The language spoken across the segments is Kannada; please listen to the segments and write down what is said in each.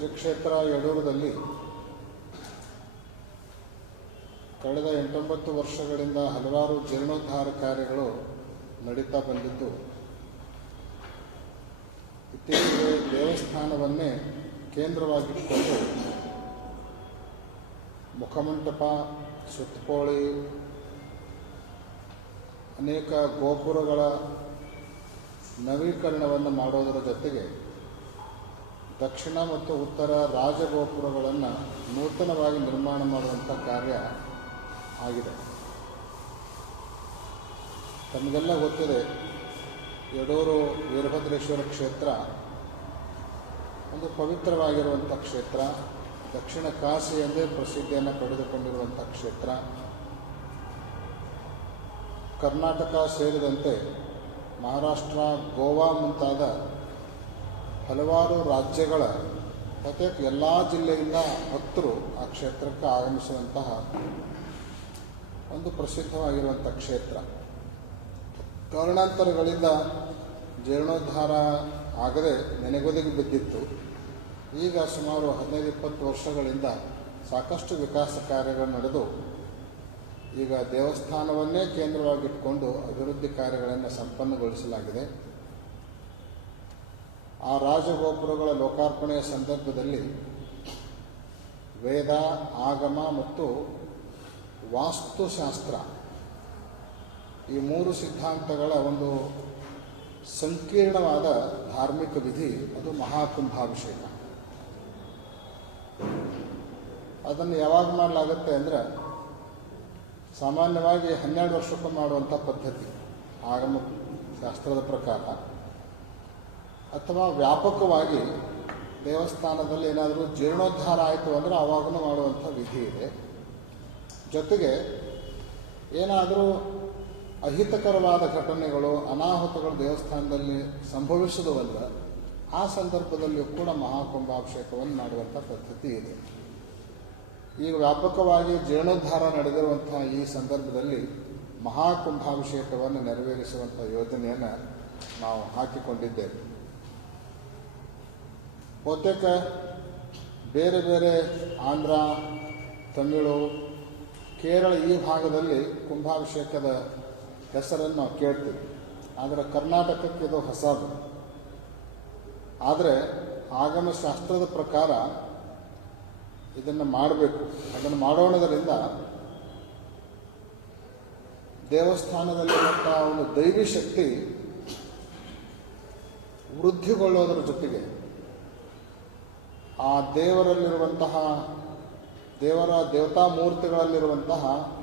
ಶ್ರೀ ಕ್ಷೇತ್ರ ಯಡೂರದಲ್ಲಿ ಕಳೆದ 8-9 ವರ್ಷಗಳಿಂದ ಹಲವಾರು ಜೀರ್ಣೋದ್ಧಾರ ಕಾರ್ಯಗಳು ನಡೀತಾ ಬಂದಿದ್ದು, ಇತ್ತೀಚೆಗೆ ದೇವಸ್ಥಾನವನ್ನೇ ಕೇಂದ್ರವಾಗಿಟ್ಟುಕೊಂಡು ಮುಖಮಂಟಪ, ಸುತ್ತಕೋಳಿ, ಅನೇಕ ಗೋಪುರಗಳ ನವೀಕರಣವನ್ನು ಮಾಡೋದರ ಜೊತೆಗೆ ದಕ್ಷಿಣ ಮತ್ತು ಉತ್ತರ ರಾಜಗೋಪುರಗಳನ್ನು ನೂತನವಾಗಿ ನಿರ್ಮಾಣ ಮಾಡುವಂಥ ಕಾರ್ಯ ಆಗಿದೆ. ತಮಗೆಲ್ಲ ಗೊತ್ತಿದೆ, ಯಡೂರು ವೀರಭದ್ರೇಶ್ವರ ಕ್ಷೇತ್ರ ಒಂದು ಪವಿತ್ರವಾಗಿರುವಂಥ ಕ್ಷೇತ್ರ, ದಕ್ಷಿಣ ಕಾಶಿ ಎಂದೇ ಪ್ರಸಿದ್ಧಿಯನ್ನು ಪಡೆದುಕೊಂಡಿರುವಂಥ ಕ್ಷೇತ್ರ. ಕರ್ನಾಟಕ ಸೇರಿದಂತೆ ಮಹಾರಾಷ್ಟ್ರ, ಗೋವಾ ಮುಂತಾದ ಹಲವಾರು ರಾಜ್ಯಗಳ ಪ್ರತ್ಯೇಕ ಎಲ್ಲ ಜಿಲ್ಲೆಯಿಂದ ಭಕ್ತರು ಆ ಕ್ಷೇತ್ರಕ್ಕೆ ಆಗಮಿಸುವಂತಹ ಒಂದು ಪ್ರಸಿದ್ಧವಾಗಿರುವಂಥ ಕ್ಷೇತ್ರ. ಕಾರಣಾಂತರಗಳಿಂದ ಜೀರ್ಣೋದ್ಧಾರ ಆಗದೆ ನೆನೆಗುದಿಗೆ ಬಿದ್ದಿತ್ತು. ಈಗ ಸುಮಾರು 15-20 ವರ್ಷಗಳಿಂದ ಸಾಕಷ್ಟು ವಿಕಾಸ ಕಾರ್ಯಗಳು ನಡೆದು ಈಗ ದೇವಸ್ಥಾನವನ್ನೇ ಕೇಂದ್ರವಾಗಿಟ್ಟುಕೊಂಡು ಅಭಿವೃದ್ಧಿ ಕಾರ್ಯಗಳನ್ನು ಸಂಪನ್ನಗೊಳಿಸಲಾಗಿದೆ. ಆ ರಾಜಗೋಪುರಗಳ ಲೋಕಾರ್ಪಣೆಯ ಸಂದರ್ಭದಲ್ಲಿ ವೇದ, ಆಗಮ ಮತ್ತು ವಾಸ್ತುಶಾಸ್ತ್ರ ಈ 3 ಸಿದ್ಧಾಂತಗಳ ಒಂದು ಸಂಕೀರ್ಣವಾದ ಧಾರ್ಮಿಕ ವಿಧಿ ಅದು ಮಹಾಕುಂಭಾಭಿಷೇಕ. ಅದನ್ನು ಯಾವಾಗ ಮಾಡಲಾಗುತ್ತೆ ಅಂದರೆ, ಸಾಮಾನ್ಯವಾಗಿ 12 ವರ್ಷಕ್ಕೂ ಮಾಡುವಂಥ ಪದ್ಧತಿ ಆಗಮ ಶಾಸ್ತ್ರದ ಪ್ರಕಾರ, ಅಥವಾ ವ್ಯಾಪಕವಾಗಿ ದೇವಸ್ಥಾನದಲ್ಲಿ ಏನಾದರೂ ಜೀರ್ಣೋದ್ಧಾರ ಆಯಿತು ಅಂದರೆ ಆವಾಗಲೂ ಮಾಡುವಂಥ ವಿಧಿ ಇದೆ. ಜೊತೆಗೆ ಏನಾದರೂ ಅಹಿತಕರವಾದ ಘಟನೆಗಳು, ಅನಾಹುತಗಳು ದೇವಸ್ಥಾನದಲ್ಲಿ ಸಂಭವಿಸುವುದಲ್ಲ, ಆ ಸಂದರ್ಭದಲ್ಲಿಯೂ ಕೂಡ ಮಹಾಕುಂಭಾಭಿಷೇಕವನ್ನು ಮಾಡುವಂಥ ಪದ್ಧತಿ ಇದೆ. ಈಗ ವ್ಯಾಪಕವಾಗಿ ಜೀರ್ಣೋದ್ಧಾರ ನಡೆದಿರುವಂಥ ಈ ಸಂದರ್ಭದಲ್ಲಿ ಮಹಾಕುಂಭಾಭಿಷೇಕವನ್ನು ನೆರವೇರಿಸುವಂಥ ಯೋಜನೆಯನ್ನು ನಾವು ಹಾಕಿಕೊಂಡಿದ್ದೇವೆ. ಬಹುತೇಕ ಬೇರೆ ಬೇರೆ ಆಂಧ್ರ, ತಮಿಳು, ಕೇರಳ ಈ ಭಾಗದಲ್ಲಿ ಕುಂಭಾಭಿಷೇಕದ ಹೆಸರನ್ನು ನಾವು ಕೇಳ್ತೀವಿ. ಆದರೆ ಕರ್ನಾಟಕಕ್ಕೆ ಇದು ಹೊಸದು. ಆದರೆ ಆಗಮಶಾಸ್ತ್ರದ ಪ್ರಕಾರ ಇದನ್ನು ಮಾಡಬೇಕು. ಅದನ್ನು ಮಾಡೋಣದರಿಂದ ದೇವಸ್ಥಾನದಲ್ಲಿರುವಂಥ ಒಂದು ದೈವಿ ಶಕ್ತಿ ವೃದ್ಧಿಗೊಳ್ಳೋದರ ಜೊತೆಗೆ ಆ ದೇವರಲ್ಲಿರುವಂತಹ ದೇವತಾ ಮೂರ್ತಿಗಳಲ್ಲಿರುವಂತಹ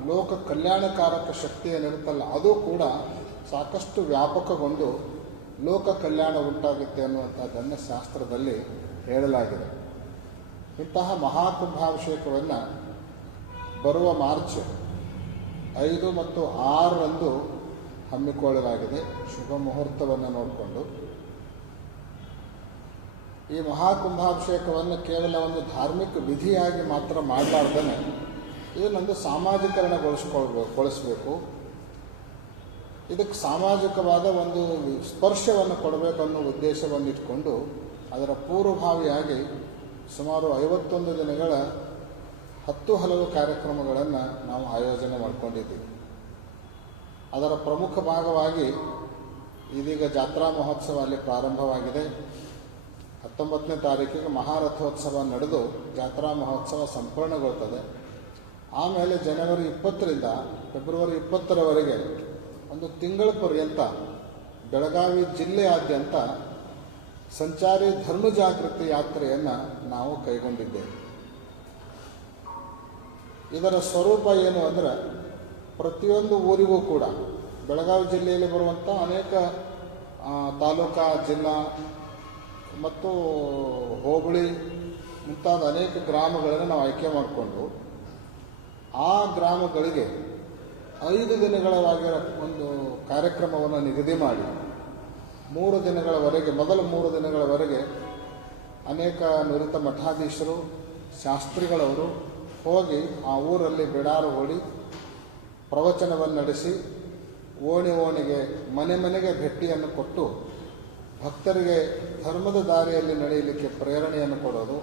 ಲೋಕ ಕಲ್ಯಾಣಕಾರಕ ಶಕ್ತಿ ಏನಿರುತ್ತಲ್ಲ, ಅದು ಕೂಡ ಸಾಕಷ್ಟು ವ್ಯಾಪಕಗೊಂಡು ಲೋಕ ಕಲ್ಯಾಣ ಉಂಟಾಗುತ್ತೆ ಅನ್ನುವಂಥದ್ದನ್ನು ಶಾಸ್ತ್ರದಲ್ಲಿ ಹೇಳಲಾಗಿದೆ. ಇಂತಹ ಮಹಾಕುಂಭಾಭಿಷೇಕವನ್ನು ಬರುವ ಮಾರ್ಚ್ 5 ಮತ್ತು 6ರಂದು ಹಮ್ಮಿಕೊಳ್ಳಲಾಗಿದೆ, ಶುಭ ಮುಹೂರ್ತವನ್ನು ನೋಡಿಕೊಂಡು. ಈ ಮಹಾಕುಂಭಾಭಿಷೇಕವನ್ನು ಕೇವಲ ಒಂದು ಧಾರ್ಮಿಕ ವಿಧಿಯಾಗಿ ಮಾತ್ರ ಮಾಡಲಾರ್ದೇ ಇದನ್ನೊಂದು ಸಾಮಾಜಿಕರಣಗೊಳಿಸಬೇಕು. ಇದಕ್ಕೆ ಸಾಮಾಜಿಕವಾದ ಒಂದು ಸ್ಪರ್ಶವನ್ನು ಕೊಡಬೇಕು ಅನ್ನೋ ಉದ್ದೇಶವನ್ನು ಇಟ್ಕೊಂಡು ಅದರ ಪೂರ್ವಭಾವಿಯಾಗಿ ಸುಮಾರು 51 ದಿನಗಳ 10 ಹಲವು ಕಾರ್ಯಕ್ರಮಗಳನ್ನು ನಾವು ಆಯೋಜನೆ ಮಾಡಿಕೊಂಡಿದ್ದೀವಿ. ಅದರ ಪ್ರಮುಖ ಭಾಗವಾಗಿ ಇದೀಗ ಜಾತ್ರಾ ಮಹೋತ್ಸವ ಅಲ್ಲಿ ಪ್ರಾರಂಭವಾಗಿದೆ. 19ನೇ ತಾರೀಕಿಗೆ ಮಹಾರಥೋತ್ಸವ ನಡೆದು ಜಾತ್ರಾ ಮಹೋತ್ಸವ ಸಂಪೂರ್ಣಗೊಳ್ಳುತ್ತದೆ. ಆಮೇಲೆ ಜನವರಿ 20ರಿಂದ ಫೆಬ್ರವರಿ 20ರವರೆಗೆ ಒಂದು ತಿಂಗಳ ಪರ್ಯಂತ ಬೆಳಗಾವಿ ಜಿಲ್ಲೆಯಾದ್ಯಂತ ಸಂಚಾರಿ ಧರ್ಮ ಜಾಗೃತಿ ಯಾತ್ರೆಯನ್ನು ನಾವು ಕೈಗೊಂಡಿದ್ದೇವೆ. ಇದರ ಸ್ವರೂಪ ಏನು ಅಂದರೆ, ಪ್ರತಿಯೊಂದು ಊರಿಗೂ ಕೂಡ ಬೆಳಗಾವಿ ಜಿಲ್ಲೆಯಲ್ಲಿ ಬರುವಂಥ ಅನೇಕ ತಾಲೂಕಾ, ಜಿಲ್ಲಾ ಮತ್ತು ಹೋಬಳಿ ಮುಂತಾದ ಅನೇಕ ಗ್ರಾಮಗಳನ್ನು ನಾವು ಆಯ್ಕೆ ಮಾಡಿಕೊಂಡು ಆ ಗ್ರಾಮಗಳಿಗೆ 5 ದಿನಗಳವಾಗಿರೋ ಒಂದು ಕಾರ್ಯಕ್ರಮವನ್ನು ನಿಗದಿ ಮಾಡಿ 3 ದಿನಗಳವರೆಗೆ, ಮೊದಲ 3 ದಿನಗಳವರೆಗೆ ಅನೇಕ ನುರಿತ ಮಠಾಧೀಶರು, ಶಾಸ್ತ್ರಿಗಳವರು ಹೋಗಿ ಆ ಊರಲ್ಲಿ ಬಿಡಾರು ಹೂಡಿ ಪ್ರವಚನವನ್ನು ನಡೆಸಿ ಓಣಿಗೆ ಮನೆ ಮನೆಗೆ ಭೇಟಿಯನ್ನು ಕೊಟ್ಟು ಭಕ್ತರಿಗೆ ಧರ್ಮದ ದಾರಿಯಲ್ಲಿ ನಡೆಯಲಿಕ್ಕೆ ಪ್ರೇರಣೆಯನ್ನು ಕೊಡೋದು,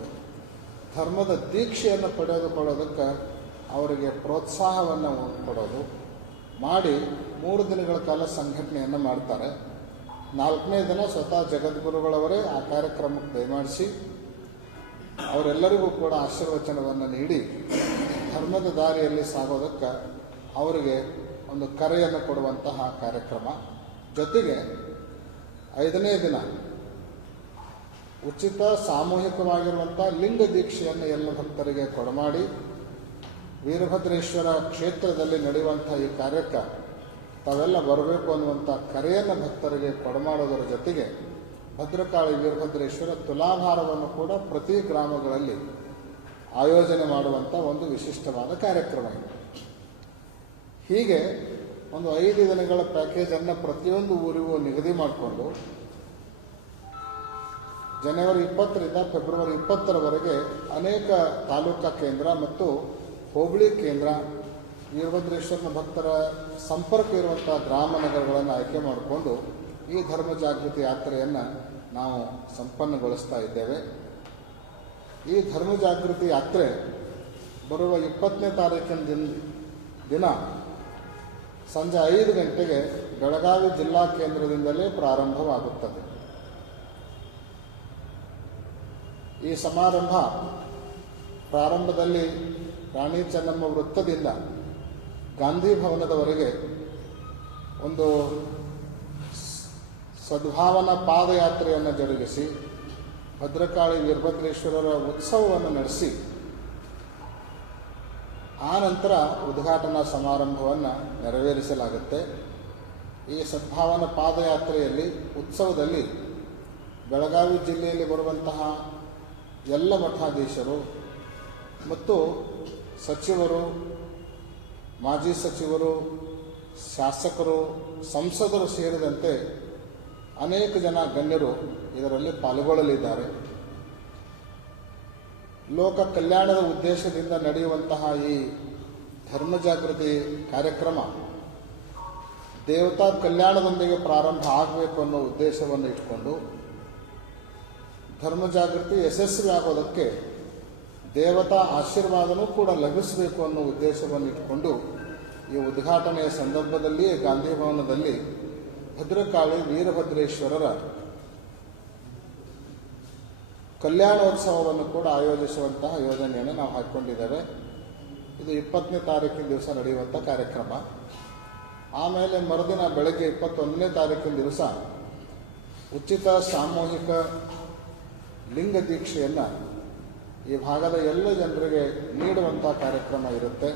ಧರ್ಮದ ದೀಕ್ಷೆಯನ್ನು ಪಡೆದುಕೊಳ್ಳೋದಕ್ಕೆ ಅವರಿಗೆ ಪ್ರೋತ್ಸಾಹವನ್ನು ಕೊಡೋದು ಮಾಡಿ 3 ದಿನಗಳ ಕಾಲ ಸಂಘಟನೆಯನ್ನು ಮಾಡ್ತಾರೆ. 4ನೇ ದಿನ ಸ್ವತಃ ಜಗದ್ಗುರುಗಳವರೇ ಆ ಕಾರ್ಯಕ್ರಮಕ್ಕೆ ದಯಮಾಡಿಸಿ ಅವರೆಲ್ಲರಿಗೂ ಕೂಡ ಆಶೀರ್ವಚನವನ್ನು ನೀಡಿ ಧರ್ಮದ ದಾರಿಯಲ್ಲಿ ಸಾಗೋದಕ್ಕೆ ಅವರಿಗೆ ಒಂದು ಕರೆಯನ್ನು ಕೊಡುವಂತಹ ಕಾರ್ಯಕ್ರಮ. ಜೊತೆಗೆ 5ನೇ ದಿನ ಉಚಿತ ಸಾಮೂಹಿಕವಾಗಿರುವಂಥ ಲಿಂಗ ದೀಕ್ಷೆಯನ್ನು ಎಲ್ಲ ಭಕ್ತರಿಗೆ ಕೊಡಮಾಡಿ ವೀರಭದ್ರೇಶ್ವರ ಕ್ಷೇತ್ರದಲ್ಲಿ ನಡೆಯುವಂಥ ಈ ಕಾರ್ಯಕ್ಕೆ ತಾವೆಲ್ಲ ಬರಬೇಕು ಅನ್ನುವಂಥ ಕರೆಯನ್ನು ಭಕ್ತರಿಗೆ ಕೊಡಮಾಡೋದರ ಜೊತೆಗೆ ಭದ್ರಕಾಳಿ ವೀರಭದ್ರೇಶ್ವರ ತುಲಾಭಾರವನ್ನು ಕೂಡ ಪ್ರತಿ ಗ್ರಾಮಗಳಲ್ಲಿ ಆಯೋಜನೆ ಮಾಡುವಂಥ ಒಂದು ವಿಶಿಷ್ಟವಾದ ಕಾರ್ಯಕ್ರಮ ಇದೆ. ಹೀಗೆ ಒಂದು 5 ದಿನಗಳ ಪ್ಯಾಕೇಜನ್ನು ಪ್ರತಿಯೊಂದು ಊರಿಗೂ ನಿಗದಿ ಮಾಡಿಕೊಂಡು ಜನವರಿ 20ರಿಂದ ಫೆಬ್ರವರಿ 20ರವರೆಗೆ ಅನೇಕ ತಾಲೂಕಾ ಕೇಂದ್ರ ಮತ್ತು ಹೋಬಳಿ ಕೇಂದ್ರ ವೀರಭದ್ರೇಶ್ವರನ ಭಕ್ತರ ಸಂಪರ್ಕ ಇರುವಂಥ ಗ್ರಾಮ ನಗರಗಳನ್ನು ಆಯ್ಕೆ ಮಾಡಿಕೊಂಡು ಈ ಧರ್ಮ ಜಾಗೃತಿ ಯಾತ್ರೆಯನ್ನು ನಾವು ಸಂಪನ್ನಗೊಳಿಸ್ತಾ ಇದ್ದೇವೆ. ಈ ಧರ್ಮ ಜಾಗೃತಿ ಯಾತ್ರೆ ಬರುವ 20ನೇ ತಾರೀಕಿನ ದಿನ ಸಂಜೆ 5 ಗಂಟೆಗೆ ಬೆಳಗಾವಿ ಜಿಲ್ಲಾ ಕೇಂದ್ರದಿಂದಲೇ ಪ್ರಾರಂಭವಾಗುತ್ತದೆ. ಈ ಸಮಾರಂಭ ಪ್ರಾರಂಭದಲ್ಲಿ ರಾಣಿ ಚೆನ್ನಮ್ಮ ವೃತ್ತದಿಂದ ಗಾಂಧಿ ಭವನದವರೆಗೆ ಒಂದು ಸದ್ಭಾವನಾ ಪಾದಯಾತ್ರೆಯನ್ನು ಜರುಗಿಸಿ ಭದ್ರಕಾಳಿ ವೀರಭದ್ರೇಶ್ವರರ ಉತ್ಸವವನ್ನು ನಡೆಸಿ ಆ ನಂತರ ಉದ್ಘಾಟನಾ ಸಮಾರಂಭವನ್ನು ನೆರವೇರಿಸಲಾಗುತ್ತೆ. ಈ ಸದ್ಭಾವನಾ ಪಾದಯಾತ್ರೆಯಲ್ಲಿ ಉತ್ಸವದಲ್ಲಿ ಬೆಳಗಾವಿ ಜಿಲ್ಲೆಯಲ್ಲಿ ಬರುವಂತಹ ಎಲ್ಲ ಮಠಾಧೀಶರು ಮತ್ತು ಸಚಿವರು, ಮಾಜಿ ಸಚಿವರು, ಶಾಸಕರು, ಸಂಸದರು ಸೇರಿದಂತೆ ಅನೇಕ ಜನ ಗಣ್ಯರು ಇದರಲ್ಲಿ ಪಾಲ್ಗೊಳ್ಳಲಿದ್ದಾರೆ. ಲೋಕ ಕಲ್ಯಾಣದ ಉದ್ದೇಶದಿಂದ ನಡೆಯುವಂತಹ ಈ ಧರ್ಮ ಜಾಗೃತಿ ಕಾರ್ಯಕ್ರಮ ದೇವತಾ ಕಲ್ಯಾಣದೊಂದಿಗೆ ಪ್ರಾರಂಭ ಆಗಬೇಕು ಅನ್ನೋ ಉದ್ದೇಶವನ್ನು ಇಟ್ಕೊಂಡು ಧರ್ಮ ಜಾಗೃತಿ ಯಶಸ್ವಿ ಆಗೋದಕ್ಕೆ ದೇವತಾ ಆಶೀರ್ವಾದನೂ ಕೂಡ ಲಭಿಸಬೇಕು ಅನ್ನೋ ಉದ್ದೇಶವನ್ನು ಇಟ್ಟುಕೊಂಡು ಈ ಉದ್ಘಾಟನೆಯ ಸಂದರ್ಭದಲ್ಲಿಯೇ ಗಾಂಧಿ ಭವನದಲ್ಲಿ ಭದ್ರಕಾಳಿ ವೀರಭದ್ರೇಶ್ವರರ ಕಲ್ಯಾಣೋತ್ಸವವನ್ನು ಕೂಡ ಆಯೋಜಿಸುವಂತಹ ಯೋಜನೆಯನ್ನು ನಾವು ಹಾಕಿಕೊಂಡಿದ್ದೇವೆ. ಇದು 20ನೇ ತಾರೀಕಿನ ದಿವಸ ನಡೆಯುವಂಥ ಕಾರ್ಯಕ್ರಮ. ಆಮೇಲೆ ಮರುದಿನ ಬೆಳಗ್ಗೆ 21ನೇ ತಾರೀಕಿನ ದಿವಸ ಉಚಿತ ಸಾಮೂಹಿಕ ಲಿಂಗ ದೀಕ್ಷೆಯನ್ನು ಈ ಭಾಗದ ಎಲ್ಲ ಜನರಿಗೆ ನೀಡುವಂಥ ಕಾರ್ಯಕ್ರಮ ಇರುತ್ತೆ.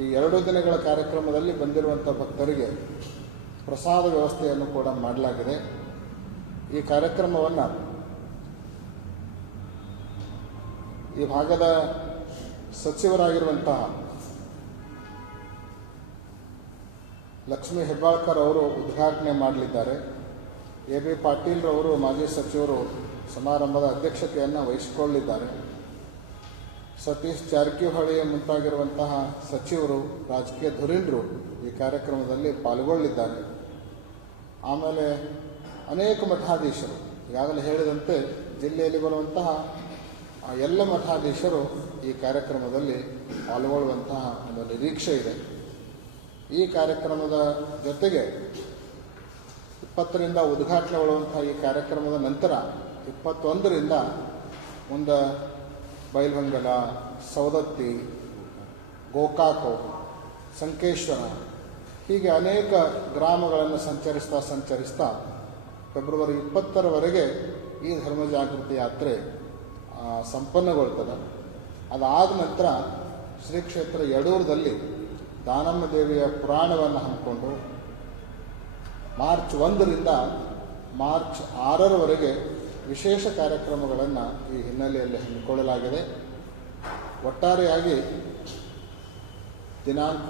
ಈ 2 ದಿನಗಳ ಕಾರ್ಯಕ್ರಮದಲ್ಲಿ ಬಂದಿರುವಂಥ ಭಕ್ತರಿಗೆ ಪ್ರಸಾದ ವ್ಯವಸ್ಥೆಯನ್ನು ಕೂಡ ಮಾಡಲಾಗಿದೆ. ಈ ಕಾರ್ಯಕ್ರಮವನ್ನು ಈ ಭಾಗದ ಸಚಿವರಾಗಿರುವಂತಹ ಲಕ್ಷ್ಮೀ ಹೆಬ್ಬಾಳ್ಕರ್ ಅವರು ಉದ್ಘಾಟನೆ ಮಾಡಲಿದ್ದಾರೆ. ಎ.ಬಿ. ಪಾಟೀಲ್ರವರು ಮಾಜಿ ಸಚಿವರು ಸಮಾರಂಭದ ಅಧ್ಯಕ್ಷತೆಯನ್ನು ವಹಿಸಿಕೊಳ್ಳಲಿದ್ದಾರೆ. ಸತೀಶ್ ಜಾರಕಿಹೊಳಿ ಮುಂತಾಗಿರುವಂತಹ ಸಚಿವರು, ರಾಜಕೀಯ ಧುರೀಣರು ಈ ಕಾರ್ಯಕ್ರಮದಲ್ಲಿ ಪಾಲ್ಗೊಳ್ಳಲಿದ್ದಾರೆ. ಆಮೇಲೆ ಅನೇಕ ಮಠಾಧೀಶರು, ಈಗಾಗಲೇ ಹೇಳಿದಂತೆ ಜಿಲ್ಲೆಯಲ್ಲಿ ಬರುವಂತಹ ಎಲ್ಲ ಮಠಾಧೀಶರು ಈ ಕಾರ್ಯಕ್ರಮದಲ್ಲಿ ಪಾಲ್ಗೊಳ್ಳುವಂತಹ ಒಂದು ನಿರೀಕ್ಷೆ ಇದೆ. ಈ ಕಾರ್ಯಕ್ರಮದ ಜೊತೆಗೆ 20ರಿಂದ ಉದ್ಘಾಟನೆಗೊಳ್ಳುವಂತಹ ಈ ಕಾರ್ಯಕ್ರಮದ ನಂತರ 21ರಿಂದ ಮುಂದೆ ಬೈಲ್ಹೊಂಗಲ, ಸೌದತ್ತಿ, ಗೋಕಾಕು, ಸಂಕೇಶ್ವರ ಹೀಗೆ ಅನೇಕ ಗ್ರಾಮಗಳನ್ನು ಸಂಚರಿಸ್ತಾ ಫೆಬ್ರವರಿ 20ರವರೆಗೆ ಈ ಧರ್ಮ ಜಾಗೃತಿ ಯಾತ್ರೆ ಸಂಪನ್ನಗೊಳ್ತದೆ. ಅದಾದ ನಂತರ ಶ್ರೀ ಕ್ಷೇತ್ರ ಯಡೂರದಲ್ಲಿ ದಾನಮ್ಮ ದೇವಿಯ ಪುರಾಣವನ್ನು ಹಮ್ಮಿಕೊಂಡು ಮಾರ್ಚ್ 1ರಿಂದ ಮಾರ್ಚ್ 6ರವರೆಗೆ ವಿಶೇಷ ಕಾರ್ಯಕ್ರಮಗಳನ್ನು ಈ ಹಿನ್ನೆಲೆಯಲ್ಲಿ ಹಮ್ಮಿಕೊಳ್ಳಲಾಗಿದೆ. ಒಟ್ಟಾರೆಯಾಗಿ ದಿನಾಂಕ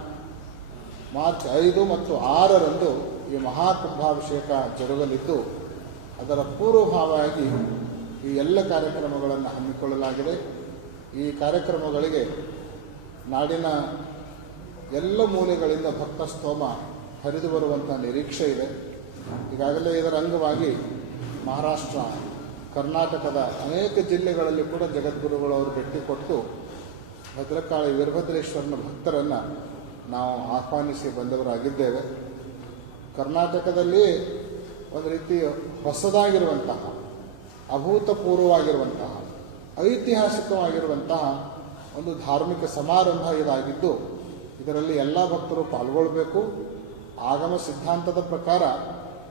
ಮಾರ್ಚ್ 5 ಮತ್ತು 6ರಂದು ಈ ಮಹಾಕುಂಭಾಭಿಷೇಕ ಜರುಗಲಿದ್ದು ಅದರ ಪೂರ್ವಭಾವವಾಗಿ ಈ ಎಲ್ಲ ಕಾರ್ಯಕ್ರಮಗಳನ್ನು ಹಮ್ಮಿಕೊಳ್ಳಲಾಗಿದೆ. ಈ ಕಾರ್ಯಕ್ರಮಗಳಿಗೆ ನಾಡಿನ ಎಲ್ಲ ಮೂಲೆಗಳಿಂದ ಭಕ್ತ ಸ್ತೋಮ ಹರಿದು ಬರುವಂಥ ನಿರೀಕ್ಷೆ ಇದೆ. ಈಗಾಗಲೇ ಇದರ ಅಂಗವಾಗಿ ಮಹಾರಾಷ್ಟ್ರ, ಕರ್ನಾಟಕದ ಅನೇಕ ಜಿಲ್ಲೆಗಳಲ್ಲಿ ಕೂಡ ಜಗದ್ಗುರುಗಳವರು ಭೇಟಿ ಕೊಟ್ಟು ಭದ್ರಕಾಳಿ ವೀರಭದ್ರೇಶ್ವರನ ಭಕ್ತರನ್ನು ನಾವು ಆಹ್ವಾನಿಸಿ ಬಂದವರಾಗಿದ್ದೇವೆ. ಕರ್ನಾಟಕದಲ್ಲಿ ಒಂದು ರೀತಿ ಹೊಸದಾಗಿರುವಂತಹ, ಅಭೂತಪೂರ್ವವಾಗಿರುವಂತಹ, ಐತಿಹಾಸಿಕವಾಗಿರುವಂತಹ ಒಂದು ಧಾರ್ಮಿಕ ಸಮಾರಂಭ ಇದಾಗಿದ್ದು, ಇದರಲ್ಲಿ ಎಲ್ಲ ಭಕ್ತರು ಪಾಲ್ಗೊಳ್ಳಬೇಕು. ಆಗಮ ಸಿದ್ಧಾಂತದ ಪ್ರಕಾರ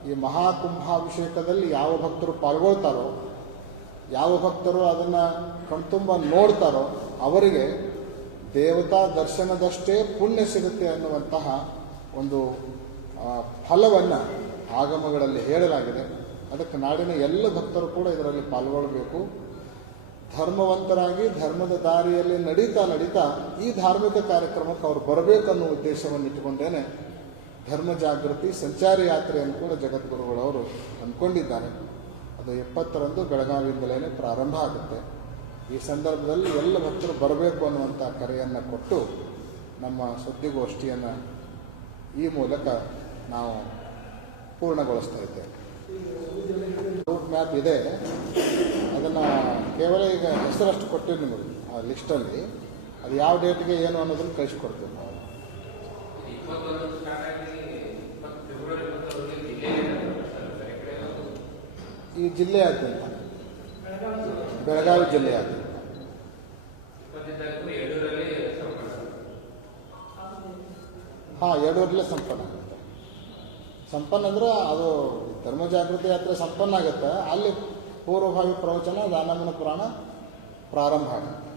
ಈ ಮಹಾಕುಂಭಾಭಿಷೇಕದಲ್ಲಿ ಯಾವ ಭಕ್ತರು ಪಾಲ್ಗೊಳ್ತಾರೋ, ಯಾವ ಭಕ್ತರು ಅದನ್ನು ಕಣ್ತುಂಬ ನೋಡ್ತಾರೋ ಅವರಿಗೆ ದೇವತಾ ದರ್ಶನದಷ್ಟೇ ಪುಣ್ಯ ಸಿಗುತ್ತೆ ಅನ್ನುವಂತಹ ಒಂದು ಫಲವನ್ನು ಆಗಮಗಳಲ್ಲಿ ಹೇಳಲಾಗಿದೆ. ಅದಕ್ಕೆ ನಾಡಿನ ಎಲ್ಲ ಭಕ್ತರು ಕೂಡ ಇದರಲ್ಲಿ ಪಾಲ್ಗೊಳ್ಳಬೇಕು. ಧರ್ಮವಂತರಾಗಿ ಧರ್ಮದ ದಾರಿಯಲ್ಲಿ ನಡೀತಾ ಈ ಧಾರ್ಮಿಕ ಕಾರ್ಯಕ್ರಮಕ್ಕೆ ಅವರು ಬರಬೇಕು ಅನ್ನೋ ಉದ್ದೇಶವನ್ನು ಇಟ್ಟುಕೊಂಡೇನೆ ಧರ್ಮ ಜಾಗೃತಿ ಸಂಚಾರಿ ಯಾತ್ರೆಯನ್ನು ಕೂಡ ಜಗದ್ಗುರುಗಳವರು ಅಂದ್ಕೊಂಡಿದ್ದಾರೆ. ಅದು 70ರಂದು ಬೆಳಗಾವಿಯಿಂದಲೇ ಪ್ರಾರಂಭ ಆಗುತ್ತೆ. ಈ ಸಂದರ್ಭದಲ್ಲಿ ಎಲ್ಲ ಭಕ್ತರು ಬರಬೇಕು ಅನ್ನುವಂಥ ಕರೆಯನ್ನು ಕೊಟ್ಟು ನಮ್ಮ ಸುದ್ದಿಗೋಷ್ಠಿಯನ್ನು ಈ ಮೂಲಕ ನಾವು ಪೂರ್ಣಗೊಳಿಸ್ತಾ ಇದ್ದೇವೆ. ರೂಟ್ ಮ್ಯಾಪ್ ಇದೆ, ಅದನ್ನು ಕೇವಲ ಈಗ ಹೆಸರಷ್ಟು ಕೊಟ್ಟಿವಿ ನಿಮಗೆ ಆ ಲಿಸ್ಟಲ್ಲಿ. ಅದು ಯಾವ ಡೇಟ್ಗೆ ಏನು ಅನ್ನೋದನ್ನು ಕಳಿಸಿಕೊಡ್ತೀವಿ ನಾವು. ಈ ಜಿಲ್ಲೆಯಾದ್ಯಂತ, ಬೆಳಗಾವಿ ಜಿಲ್ಲೆಯಾದ್ಯಂತ. ಹಾಂ, 2 ಸಂಪನ್ನ ಆಗುತ್ತೆ. ಸಂಪನ್ನ ಅಂದ್ರೆ ಅದು ಧರ್ಮ ಜಾಗೃತಿ ಯಾತ್ರೆ ಸಂಪನ್ನ ಆಗುತ್ತೆ. ಅಲ್ಲಿ ಪೂರ್ವಭಾವಿ ಪ್ರವಚನ, ದಾನಮನ ಪುರಾಣ ಪ್ರಾರಂಭ ಆಗುತ್ತೆ.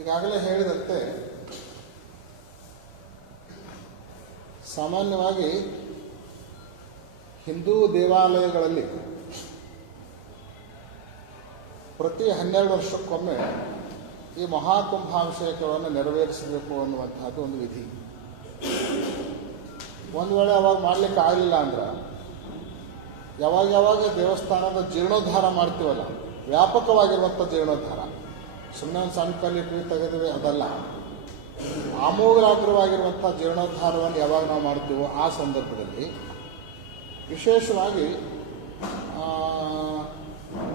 ಈಗಾಗಲೇ ಹೇಳಿದಂತೆ ಸಾಮಾನ್ಯವಾಗಿ ಹಿಂದೂ ದೇವಾಲಯಗಳಲ್ಲಿ ಪ್ರತಿ 12 ವರ್ಷಕ್ಕೊಮ್ಮೆ ಈ ಮಹಾಕುಂಭಾಭಿಷೇಕವನ್ನು ನೆರವೇರಿಸಬೇಕು ಅನ್ನುವಂತಹದ್ದು ಒಂದು ವಿಧಿ. ಒಂದು ವೇಳೆ ಅವಾಗ ಮಾಡಲಿಕ್ಕೆ ಆಗಲಿಲ್ಲ ಅಂದ್ರೆ ಯಾವಾಗ ದೇವಸ್ಥಾನದ ಜೀರ್ಣೋದ್ಧಾರ ಮಾಡ್ತೀವಲ್ಲ, ವ್ಯಾಪಕವಾಗಿರುವಂಥ ಜೀರ್ಣೋದ್ಧಾರ, ಸುಮ್ಮನೆ ಒಂದು ಸಣ್ಣ ಕಲ್ಲಿಟ್ವಿ ತೆಗೆದ್ವಿ ಅದಲ್ಲ, ಆಮೂಲಾಗ್ರವಾಗಿರುವಂಥ ಜೀರ್ಣೋದ್ಧಾರವನ್ನು ಯಾವಾಗ ನಾವು ಮಾಡ್ತೀವೋ ಆ ಸಂದರ್ಭದಲ್ಲಿ ವಿಶೇಷವಾಗಿ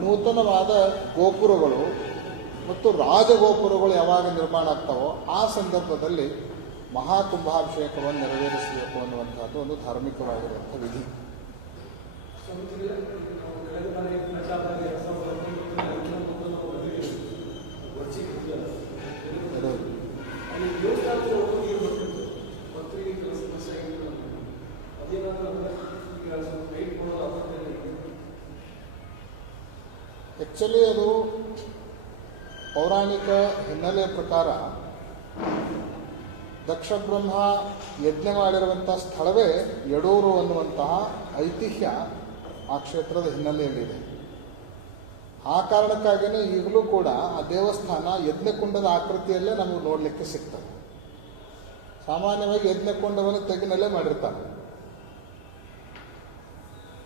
ನೂತನವಾದ ಗೋಪುರಗಳು ಮತ್ತು ರಾಜಗೋಪುರಗಳು ಯಾವಾಗ ನಿರ್ಮಾಣ ಆಗ್ತಾವೋ ಆ ಸಂದರ್ಭದಲ್ಲಿ ಮಹಾಕುಂಭಾಭಿಷೇಕವನ್ನು ನೆರವೇರಿಸಬೇಕು ಅನ್ನುವಂಥದ್ದು ಒಂದು ಧಾರ್ಮಿಕವಾಗಿರುವಂಥ ವಿಧಿ. ಆ್ಯಕ್ಚುಲಿ ಅದು ಪೌರಾಣಿಕ ಹಿನ್ನೆಲೆಯ ಪ್ರಕಾರ ದಕ್ಷ ಬ್ರಹ್ಮ ಯಜ್ಞ ಮಾಡಿರುವಂಥ ಸ್ಥಳವೇ ಯಡೂರು ಅನ್ನುವಂತಹ ಐತಿಹ್ಯ ಆ ಕ್ಷೇತ್ರದ ಹಿನ್ನೆಲೆಯಲ್ಲಿದೆ. ಆ ಕಾರಣಕ್ಕಾಗಿಯೇ ಈಗಲೂ ಕೂಡ ಆ ದೇವಸ್ಥಾನ ಯಜ್ಞಕುಂಡದ ಆಕೃತಿಯಲ್ಲೇ ನಮಗೆ ನೋಡಲಿಕ್ಕೆ ಸಿಗ್ತದೆ. ಸಾಮಾನ್ಯವಾಗಿ ಯಜ್ಞಕುಂಡವನ್ನು ತೆಗಿನಲ್ಲೇ ಮಾಡಿರ್ತಾರೆ.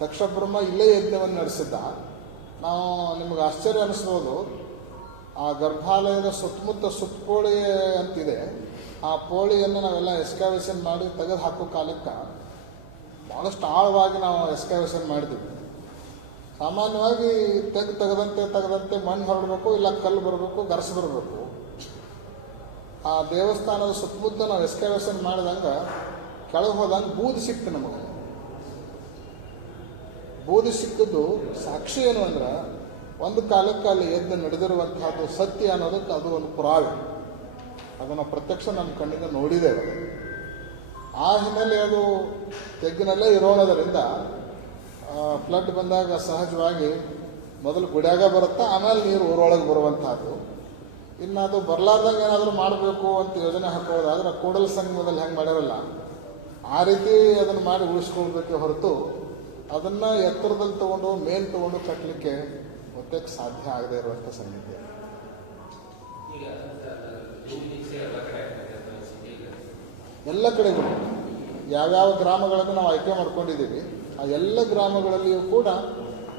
ದಕ್ಷ ಬ್ರಹ್ಮ ಇಲ್ಲೇ ಯಜ್ಞವನ್ನು ನಡೆಸಿದ್ದ. ನಾವು ನಿಮಗೆ ಆಶ್ಚರ್ಯ ಅನಿಸ್ಬೋದು, ಆ ಗರ್ಭಾಲಯದ ಸುತ್ತಮುತ್ತ ಸುತ್ತಪೋಳಿ ಅಂತಿದೆ. ಆ ಪೋಳಿಯನ್ನು ನಾವೆಲ್ಲ ಎಸ್ಕಾವೇಷನ್ ಮಾಡಿ ತೆಗೆದು ಹಾಕೋ ಕಾಲಕ್ಕೆ ಭಾಳಷ್ಟು ಆಳವಾಗಿ ನಾವು ಎಸ್ಕಾವೇಷನ್ ಮಾಡಿದ್ವಿ. ಸಾಮಾನ್ಯವಾಗಿ ತೆಗೆದಂತೆ ಮಣ್ಣು ಹೊರಡಬೇಕು, ಇಲ್ಲ ಕಲ್ಲು ಬರಬೇಕು, ಗರಸು ಬರಬೇಕು. ಆ ದೇವಸ್ಥಾನದ ಸುತ್ತಮುತ್ತ ನಾವು ಎಸ್ಕಾವೇಷನ್ ಮಾಡಿದಂಗೆ ಕೆಳಗೆ ಹೋದಂಗೆ ಬೂದಿ ಸಿಕ್ತು ನಮಗೆ. ಬೂದಿ ಸಿಕ್ಕಿದ್ದು ಸಾಕ್ಷಿ ಏನು ಅಂದ್ರೆ ಒಂದು ಕಾಲಕ್ಕೆ ಅಲ್ಲಿ ಎದ್ದು ನಡೆದಿರುವಂತಹದ್ದು ಸತ್ಯ ಅನ್ನೋದಕ್ಕೆ ಅದು ಒಂದು ಪುರಾವೆ. ಅದನ್ನು ಪ್ರತ್ಯಕ್ಷ ನಮ್ಮ ಕಣ್ಣಿಂದ ನೋಡಿದ್ದೇವೆ. ಆ ಹಿನ್ನೆಲೆ ಅದು ತೆಗ್ಗಿನಲ್ಲೇ ಇರೋಣದರಿಂದ ಫ್ಲಡ್ ಬಂದಾಗ ಸಹಜವಾಗಿ ಮೊದಲು ಗುಡ್ಯಾಗ ಬರುತ್ತಾ, ಆಮೇಲೆ ನೀರು ಊರೊಳಗೆ ಬರುವಂತಹದ್ದು. ಇನ್ನು ಅದು ಬರಲಾರ್ದಂಗೆ ಏನಾದರೂ ಮಾಡಬೇಕು ಅಂತ ಯೋಜನೆ ಹಾಕೋದಾದ್ರೆ ಕೂಡಲ ಸಂಗಮದಲ್ಲಿ ಹೆಂಗೆ ಮಾಡಿರಲ್ಲ ಆ ರೀತಿ ಅದನ್ನು ಮಾಡಿ ಉಳಿಸ್ಕೊಳ್ಬೇಕೆ ಹೊರತು ಅದನ್ನು ಎತ್ತರದಲ್ಲಿ ತೊಗೊಂಡು ಮೇಲ್ ತೊಗೊಂಡು ಕಟ್ಟಲಿಕ್ಕೆ ಒತ್ತಕ್ಕೆ ಸಾಧ್ಯ ಆಗದೆ ಇರುವಂಥ ಸಂಗತಿ. ಎಲ್ಲ ಕಡೆಗಳು ಯಾವ್ಯಾವ ಗ್ರಾಮಗಳನ್ನು ನಾವು ಆಯ್ಕೆ ಮಾಡ್ಕೊಂಡಿದ್ದೀವಿ ಆ ಎಲ್ಲ ಗ್ರಾಮಗಳಲ್ಲಿಯೂ ಕೂಡ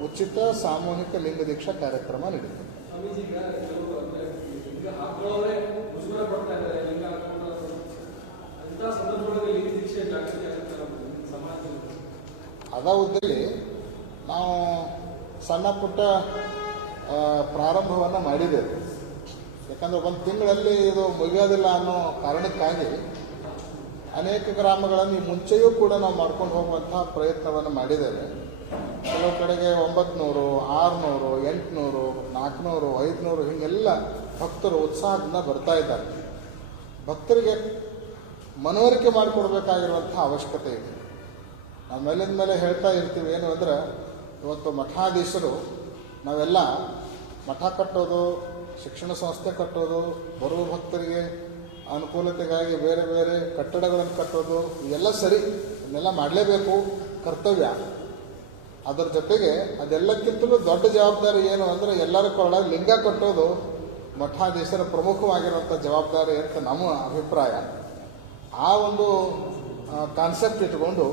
ಉಚಿತ ಸಾಮೂಹಿಕ ಲಿಂಗ ದೀಕ್ಷಾ ಕಾರ್ಯಕ್ರಮ ನಡೀತದೆ. ಸಂದರ್ಭಗಳಲ್ಲಿ ಲಿಂಗ ದೀಕ್ಷೆ ಜಾಗೃತಿ ಆಗುತ್ತೆ. ಅದ ಉದ್ದೇಶದಲ್ಲಿ ನಾವು ಸಣ್ಣ ಪುಟ್ಟ ಪ್ರಾರಂಭವನ್ನು ಮಾಡಿದ್ದೇವೆ. ಯಾಕಂದರೆ ಒಂದು ತಿಂಗಳಲ್ಲಿ ಇದು ಮುಗಿಯೋದಿಲ್ಲ ಅನ್ನೋ ಕಾರಣಕ್ಕಾಗಿ ಅನೇಕ ಗ್ರಾಮಗಳನ್ನು ಈ ಮುಂಚೆಯೂ ಕೂಡ ನಾವು ಮಾಡ್ಕೊಂಡು ಹೋಗುವಂತಹ ಪ್ರಯತ್ನವನ್ನು ಮಾಡಿದ್ದೇವೆ. ಕೆಲವು ಕಡೆಗೆ 900, 600, 800, 400, 500 ಹೀಗೆಲ್ಲ ಭಕ್ತರು ಉತ್ಸಾಹದಿಂದ ಬರ್ತಾ ಇದ್ದಾರೆ. ಭಕ್ತರಿಗೆ ಮನವರಿಕೆ ಮಾಡಿಕೊಡ್ಬೇಕಾಗಿರುವಂಥ ಅವಶ್ಯಕತೆ ಇದೆ. ನಾವು ಮೇಲಿಂದ ಮೇಲೆ ಹೇಳ್ತಾ ಇರ್ತೀವಿ ಏನು ಅಂದರೆ, ಇವತ್ತು ಮಠಾಧೀಶರು ನಾವೆಲ್ಲ ಮಠ ಕಟ್ಟೋದು, ಶಿಕ್ಷಣ ಸಂಸ್ಥೆ ಕಟ್ಟೋದು, ಬರುವ ಭಕ್ತರಿಗೆ ಅನುಕೂಲತೆಗಾಗಿ ಬೇರೆ ಬೇರೆ ಕಟ್ಟಡಗಳನ್ನು ಕಟ್ಟೋದು ಇವೆಲ್ಲ ಸರಿ, ಇದನ್ನೆಲ್ಲ ಮಾಡಲೇಬೇಕು, ಕರ್ತವ್ಯ. ಅದರ ಜೊತೆಗೆ ಅದೆಲ್ಲಕ್ಕಿಂತಲೂ ದೊಡ್ಡ ಜವಾಬ್ದಾರಿ ಏನು ಅಂದರೆ ಎಲ್ಲರ ಕೊರಳ ಲಿಂಗ ಕಟ್ಟೋದು ಮಠಾಧೀಶರ ಪ್ರಮುಖವಾಗಿರುವಂಥ ಜವಾಬ್ದಾರಿ ಅಂತ ನಮ್ಮ ಅಭಿಪ್ರಾಯ. ಆ ಒಂದು ಕಾನ್ಸೆಪ್ಟ್ ಇಟ್ಕೊಂಡು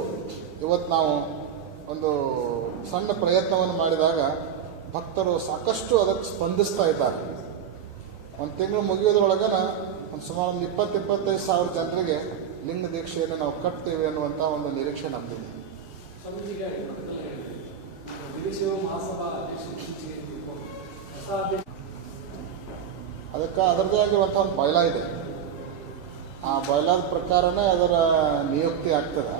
ಇವತ್ತು ನಾವು ಒಂದು ಸಣ್ಣ ಪ್ರಯತ್ನವನ್ನು ಮಾಡಿದಾಗ ಭಕ್ತರು ಸಾಕಷ್ಟು ಅದಕ್ಕೆ ಸ್ಪಂದಿಸ್ತಾ ಇದ್ದಾರೆ. ಒಂದು ತಿಂಗಳು ಮುಗಿಯೋದ್ರೊಳಗನ ಒಂದು ಸುಮಾರು 20-25 ಸಾವಿರ ಜನರಿಗೆ ಲಿಂಗ ದೀಕ್ಷೆಯನ್ನು ನಾವು ಕಟ್ತೇವೆ ಅನ್ನುವಂಥ ಒಂದು ನಿರೀಕ್ಷೆ ನಮ್ಮದಿದೆ. ಅದಕ್ಕೆ ಅದರದೇ ಆಗಿರುವಂಥ ಒಂದು ಬಯಲ ಇದೆ. ಆ ಬಯಲಾದ ಪ್ರಕಾರನೇ ಅದರ ನಿಯುಕ್ತಿ ಆಗ್ತದೆ.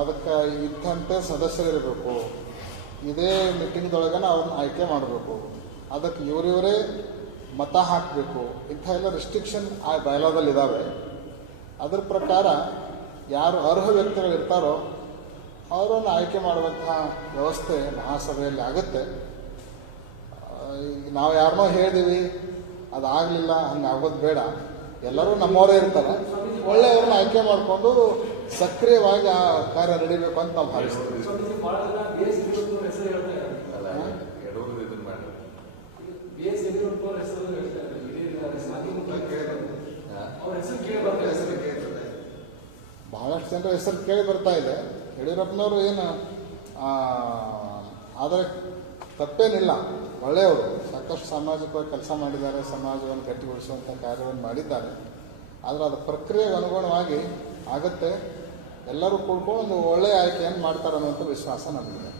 ಅದಕ್ಕೆ ಇದ್ದಂತೆ ಸದಸ್ಯರಿರಬೇಕು, ಇದೇ ಮೀಟಿಂಗ್ದೊಳಗನ ಅವ್ರನ್ನ ಆಯ್ಕೆ ಮಾಡಬೇಕು, ಅದಕ್ಕೆ ಇವರೇ ಮತ ಹಾಕಬೇಕು, ಇಂಥ ಎಲ್ಲ ರಿಸ್ಟ್ರಿಕ್ಷನ್ ಆ ಬಯಲಾದಲ್ಲಿ ಇದ್ದಾವೆ. ಅದರ ಪ್ರಕಾರ ಯಾರು ಅರ್ಹ ವ್ಯಕ್ತಿಗಳು ಇರ್ತಾರೋ ಅವರನ್ನು ಆಯ್ಕೆ ಮಾಡುವಂಥ ವ್ಯವಸ್ಥೆ ಮಹಾಸಭೆಯಲ್ಲಿ ಆಗುತ್ತೆ. ಈಗ ನಾವು ಯಾರನ್ನೋ ಹೇಳಿದೀವಿ, ಅದಾಗಲಿಲ್ಲ, ಹಂಗೆ ಆಗೋದು ಬೇಡ. ಎಲ್ಲರೂ ನಮ್ಮವರೇ ಇರ್ತಾರೆ, ಒಳ್ಳೆಯವ್ರನ್ನ ಆಯ್ಕೆ ಮಾಡಿಕೊಂಡು ಸಕ್ರಿಯವಾಗಿ ಆ ಕಾರ್ಯ ನಡೀಬೇಕು ಅಂತ ನಾವು ಭಾವಿಸ್ತೀವಿ. ಬಹಳಷ್ಟು ಜನರ ಹೆಸರು ಕೇಳಿ ಬರ್ತಾ ಇದೆ. ಯಡಿಯೂರಪ್ಪನವರು ಏನು ಆದರೆ ತಪ್ಪೇನಿಲ್ಲ, ಒಳ್ಳೆಯವರು, ಸಾಕಷ್ಟು ಸಾಮಾಜಿಕವಾಗಿ ಕೆಲಸ ಮಾಡಿದ್ದಾರೆ, ಸಮಾಜವನ್ನು ಗಟ್ಟಿಗೊಳಿಸುವಂಥ ಕಾರ್ಯವನ್ನು ಮಾಡಿದ್ದಾರೆ. ಆದರೆ ಅದು ಪ್ರಕ್ರಿಯೆಗೆ ಅನುಗುಣವಾಗಿ ಆಗುತ್ತೆ. ಎಲ್ಲರೂ ಕೂಡ್ಕೊಂಡು ಒಂದು ಒಳ್ಳೆಯ ಆಯ್ಕೆಯನ್ನು ಮಾಡ್ತಾರೆ ಅನ್ನುವಂಥ ವಿಶ್ವಾಸ ನಮಗಿದೆ.